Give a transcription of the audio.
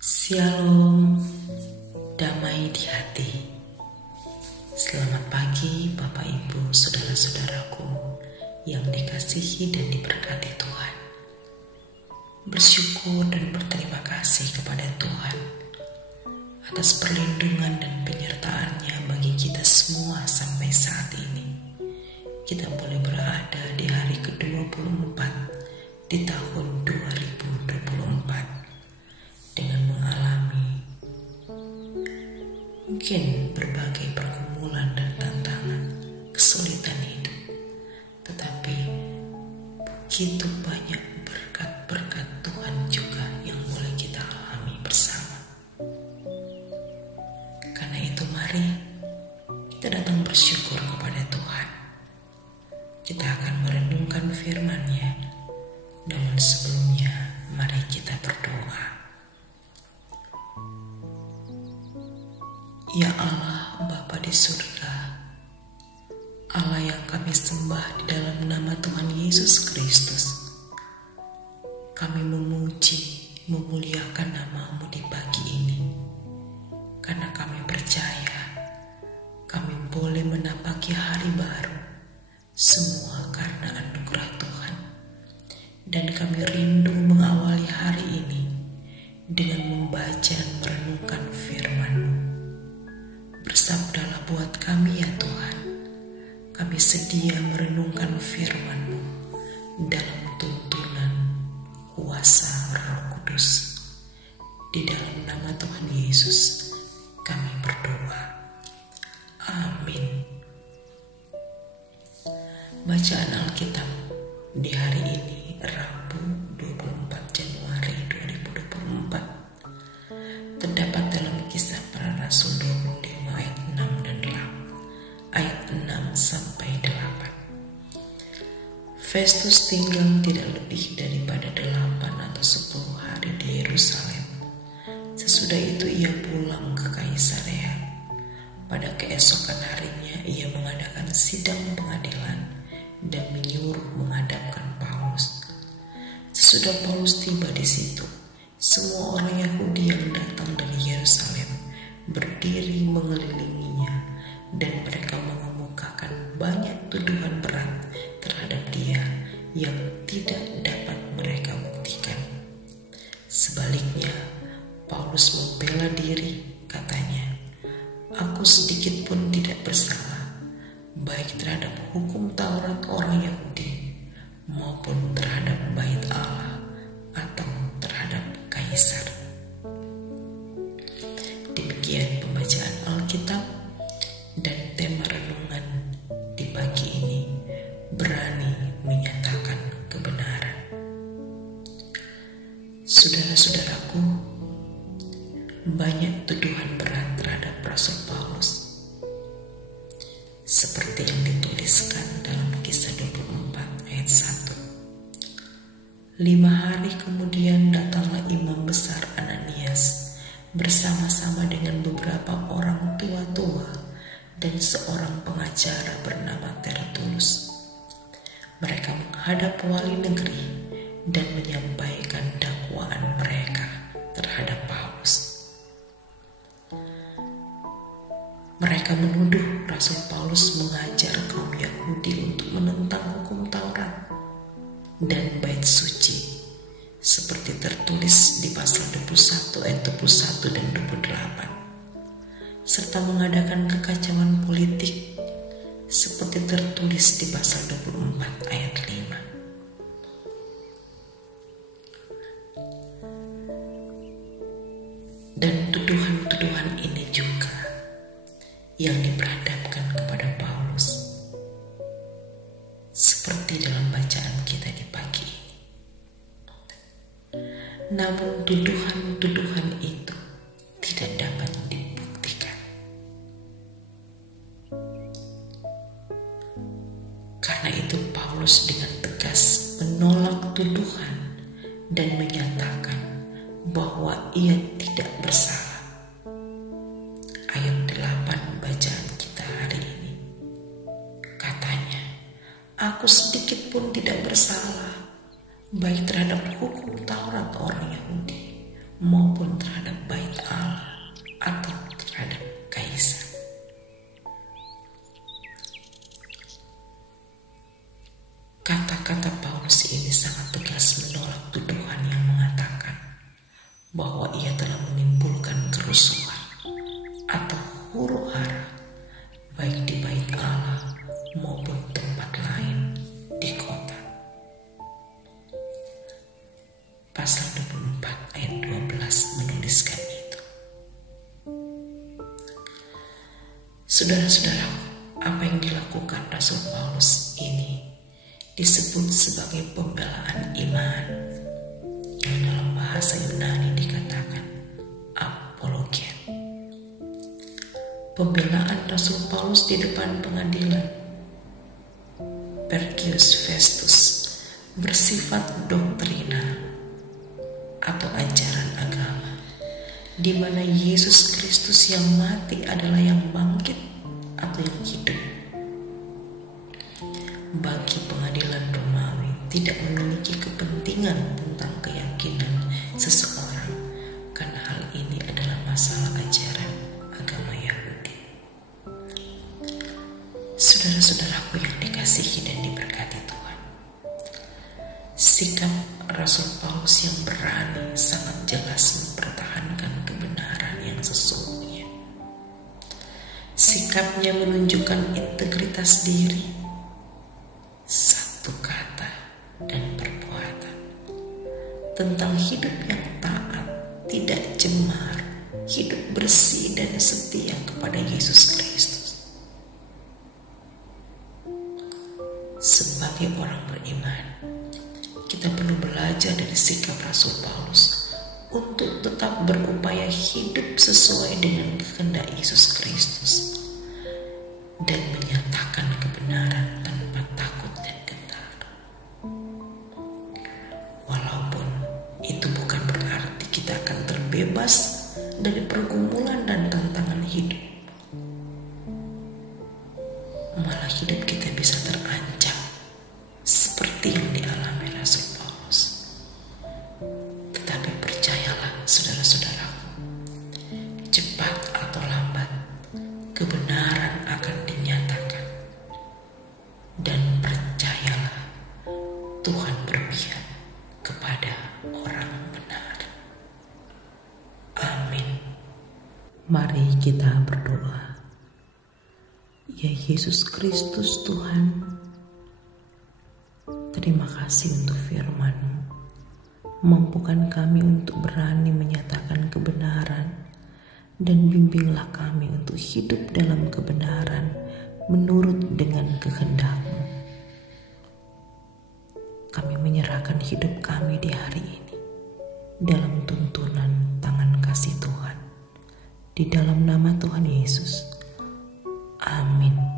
Shalom, damai di hati. Selamat pagi Bapak Ibu, saudara-saudaraku yang dikasihi dan diberkati Tuhan. Bersyukur dan berterima kasih kepada Tuhan atas perlindungan dan penyertaan-Nya bagi kita semua sampai saat ini. Kita boleh berada di hari ke-24 di tahun 2024 dengan mengalami mungkin berbagai pergumulan dan tantangan, kesulitan hidup, tetapi begitu banyak berkat-berkat Tuhan juga yang boleh kita alami bersama. Karena itu mari kita datang bersyukur kepada Tuhan. Kita akan merenungkan firman-Nya, namun sebelumnya mari kita berdoa. Ya Allah, Bapa di surga, Allah yang kami sembah di dalam nama Tuhan Yesus Kristus, kami memuji, memuliakan nama-Mu di pagi ini, karena kami percaya kami boleh menapaki hari baru, semua karena anugerah Tuhan. Dan kami rindu mengawali hari ini dengan membaca dan merenungkan firman-Mu. Bersabdalah buat kami ya Tuhan, kami sedia merenungkan firman-Mu dalam tuntunan kuasa Roh Kudus. Di dalam nama Tuhan Yesus kami berdoa. Amin. Bacaan Alkitab di hari ini Rabu 24 Januari 2024 terdapat dalam Kisah Para Rasul 25 ayat 6 dan 8, ayat 6 sampai 8. Festus tinggal tidak lebih daripada 8 atau 10 hari di Yerusalem. Sesudah itu ia pulang ke Kaisarea. Pada keesokan harinya ia mengadakan sidang pengadilan dan menyuruh menghadapkan Paulus. Sesudah Paulus tiba di situ, semua orang Yahudi yang datang dari Yerusalem berdiri mengelilinginya dan mereka mengemukakan banyak tuduhan berat terhadap dia yang tidak dapat mereka buktikan. Sebaliknya, Paulus membela diri, katanya, "Aku sedikit pun tidak bersalah, baik terhadap hukum Taurat orang Yahudi maupun terhadap bait Allah atau terhadap Kaisar." Demikian pembacaan Alkitab dan tema renungan di pagi ini, berani menyatakan kebenaran. Saudara-saudaraku, banyak tuduhan berat terhadap Rasul Paulus, seperti yang dituliskan dalam Kisah 24 ayat 1. 5 hari kemudian datanglah imam besar Ananias bersama-sama dengan beberapa orang tua-tua dan seorang pengacara bernama Tertulus. Mereka menghadap wali negeri dan menyampaikan dakwaan mereka terhadap Paulus. Mereka menuduh Rasul Paulus mengajar kaum Yahudi untuk menentang hukum Taurat dan bait suci, seperti tertulis di pasal 21 ayat 21 dan 28, serta mengadakan kekacauan politik, seperti tertulis di pasal 24 ayat 5. Dan tuduhan-tuduhan ini juga yang diperhadapkan kepada Paulus, seperti dalam bacaan kita di pagi ini. Namun tuduhan-tuduhan itu tidak dapat dibuktikan. Karena itu Paulus dengan tegas menolak tuduhan dan menyatakan bahwa ia tidak bersalah. Ayat 8 bacaan kita hari ini, katanya, "Aku sedikit pun tidak bersalah, baik terhadap hukum Taurat orang Yahudi maupun terhadap atau terhadap Kaisar. Kata-kata Paulus ini sangat tegas menolak tuduhan yang mengatakan bahwa ia telah menimbulkan kerusuhan atau huru-hara baik di bait Allah maupun tempat lain di kota. Pasal 24 ayat 12 menuliskan itu. Saudara-saudara, apa yang dilakukan Rasul Paulus ini disebut sebagai pembelaan iman, yang dalam bahasa Yunani dikatakan apologia. Pembelaan Rasul Paulus di depan pengadilan Porcius Festus bersifat doktrina atau ajaran agama, di mana Yesus Kristus yang mati adalah yang bangkit atau yang hidup. Bagi pengadilan Romawi tidak memiliki kepentingan tentang keyakinan seseorang, karena hal ini adalah masalah ajaran agama Yahudi. Saudara-saudaraku yang dikasihi dan diberkati Tuhan, sikap Rasul Paulus yang berani sangat jelas mempertahankan kebenaran yang sesungguhnya. Sikapnya menunjukkan integritas diri, satu kata dan perbuatan, tentang hidup yang taat, tidak cemar, hidup bersih dan setia kepada Yesus Kristus. Sebagai orang beriman, kita perlu belajar dari sikap Rasul Paulus untuk tetap berupaya hidup sesuai dengan kehendak Yesus Kristus dan menyatakan kebenaran tanpa takut dan gentar. Walaupun itu bukan berarti kita akan terbebas dari pergumulan dan tantangan hidup, malah hidup kita bisa terancam seperti yang dialami Rasul Paulus. Tetapi percayalah saudara-saudaraku, cepat atau lambat kebenaran akan dinyatakan, dan percayalah Tuhan berpihak kepada orang benar. Amin. Mari kita berdoa. Ya Yesus Kristus Tuhan, terima kasih untuk firman-Mu. Mampukan kami untuk berani menyatakan kebenaran, dan bimbinglah kami untuk hidup dalam kebenaran menurut dengan kehendak-Mu. Kami menyerahkan hidup kami di hari ini dalam tuntunan tangan kasih Tuhan. Di dalam nama Tuhan Yesus. Amin.